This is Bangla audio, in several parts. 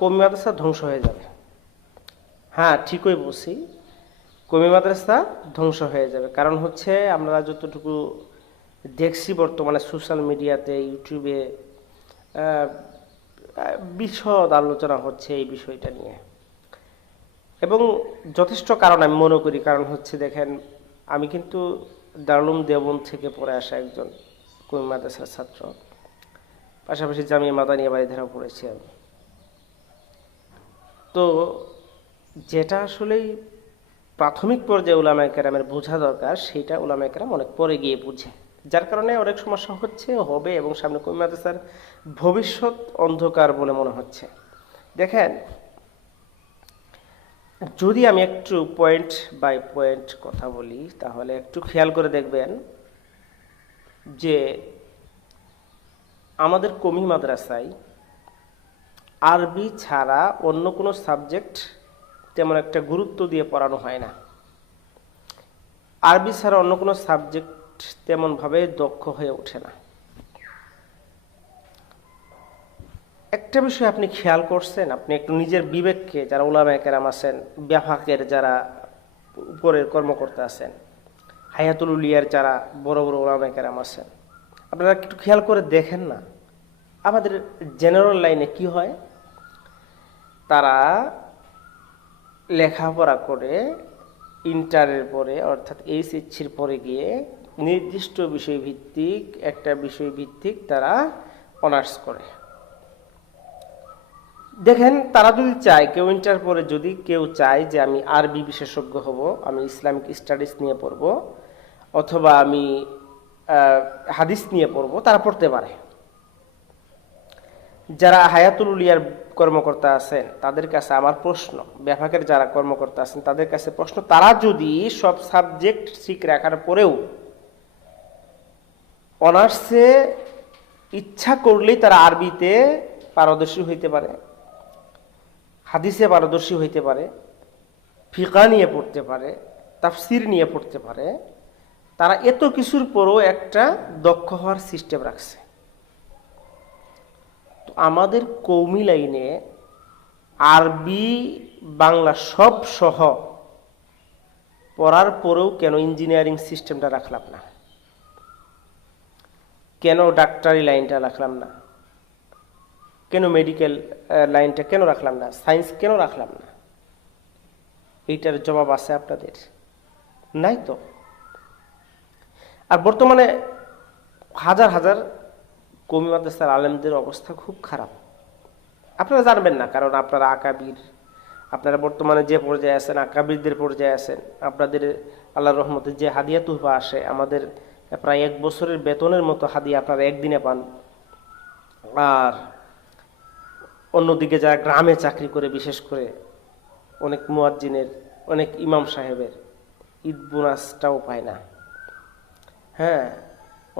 কওমি মাদ্রাসা ধ্বংস হয়ে যাবে। হ্যাঁ, ঠিকই বলছি, কওমি মাদ্রাসা ধ্বংস হয়ে যাবে। কারণ হচ্ছে আমরা যতটুকু দেখছি বর্তমানে সোশ্যাল মিডিয়াতে, ইউটিউবে বিশদ আলোচনা হচ্ছে এই বিষয়টা নিয়ে, এবং যথেষ্ট কারণ আমি মনে করি। কারণ হচ্ছে দেখেন, আমি কিন্তু দারুল উলুম দেওবন্দ থেকে পড়ে আসা একজন কওমি মাদ্রাসার ছাত্র, পাশাপাশি জামিয়া মাদানিয়া বাড়িধারাও পড়েছি আমি। তো যেটা আসলেই প্রাথমিক পর্যায়ে উলামায়ে কেরামের বোঝা দরকার, সেইটা উলামায়ে কেরাম অনেক পরে গিয়ে বুঝে, যার কারণে অনেক সমস্যা হচ্ছে, হবে, এবং সামনে কওমি মাদ্রাসার ভবিষ্যৎ অন্ধকার বলে মনে হচ্ছে। দেখেন, যদি আমি একটু পয়েন্ট বাই পয়েন্ট কথা বলি, তাহলে একটু খেয়াল করে দেখবেন যে আমাদের কওমি মাদ্রাসায় আরবি ছাড়া অন্য কোনো সাবজেক্ট তেমন একটা গুরুত্ব দিয়ে পড়ানো হয় না। আরবি ছাড়া অন্য কোনো সাবজেক্ট তেমনভাবে দক্ষ হয়ে ওঠে না। একটা বিষয় আপনি খেয়াল করছেন, আপনি একটু নিজের বিবেককে, যারা উলামায়ে কেরাম আছেন, ব্যাপকের যারা উপরের কর্মকর্তা আছেন, হায়াতুল উলিয়ার যারা বড় বড় উলামায়ে কেরাম আছেন, আপনারা একটু খেয়াল করে দেখেন না, আমাদের জেনারেল লাইনে কি হয়? তারা লেখাপড়া করে ইন্টারের পরে, অর্থাৎ এইচএসসির পরে গিয়ে নির্দিষ্ট বিষয়ভিত্তিক একটা বিষয়ভিত্তিক তারা অনার্স করে। দেখেন, তারা যদি চায়, কেউ ইন্টার পরে যদি কেউ চায় যে আমি আরবি বিশেষজ্ঞ হব, আমি ইসলামিক স্টাডিজ নিয়ে পড়ব, অথবা আমি হাদিস নিয়ে পড়ব, তারা পড়তে পারে। যারা হায়াতুল উলিয়ার কর্মকর্তা আছেন তাদের কাছে আমার প্রশ্ন, ব্যাপকের যারা কর্মকর্তা আছেন তাদের কাছে প্রশ্ন, তারা যদি সব সাবজেক্ট ঠিক রাখার পরেও অনার্সে ইচ্ছা করলেই তারা আরবিতে পারদর্শী হইতে পারে, হাদিসে পারদর্শী হইতে পারে, ফিকা নিয়ে পড়তে পারে, তাফসির নিয়ে পড়তে পারে, তারা এত কিছুর পরও একটা দক্ষ হওয়ার সিস্টেম রাখছে। তো আমাদের কওমি লাইনে আরবি বাংলা সব সহ পড়ার পরেও কেন ইঞ্জিনিয়ারিং সিস্টেমটা রাখলাম না? কেন ডাক্তারি লাইনটা রাখলাম না? কেন মেডিকেল লাইনটা কেন রাখলাম না? সায়েন্স কেন রাখলাম না? এইটার জবাব আছে আপনাদের? নাই তো। আর বর্তমানে হাজার হাজার কওমি মাদ্রাসার আলেমদের অবস্থা খুব খারাপ। আপনারা জানবেন না, কারণ আপনারা আকাবির, আপনারা বর্তমানে যে পর্যায়ে আছেন আকাবিরদের পর্যায়ে আছেন। আপনাদের আল্লাহর রহমতে যে হাদিয়া তুহফা আসে, আমাদের প্রায় 1 বছরের বেতনের মতো হাদিয়া আপনারা একদিনে পান। আর অন্যদিকে যারা গ্রামে চাকরি করে, বিশেষ করে অনেক মুয়াজ্জিনের, অনেক ইমাম সাহেবের ঈদ বোনাসটাও পায় না। হ্যাঁ,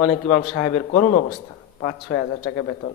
অনেক ইমাম সাহেবের করুণ অবস্থা, 5-6 হাজার টাকা বেতন।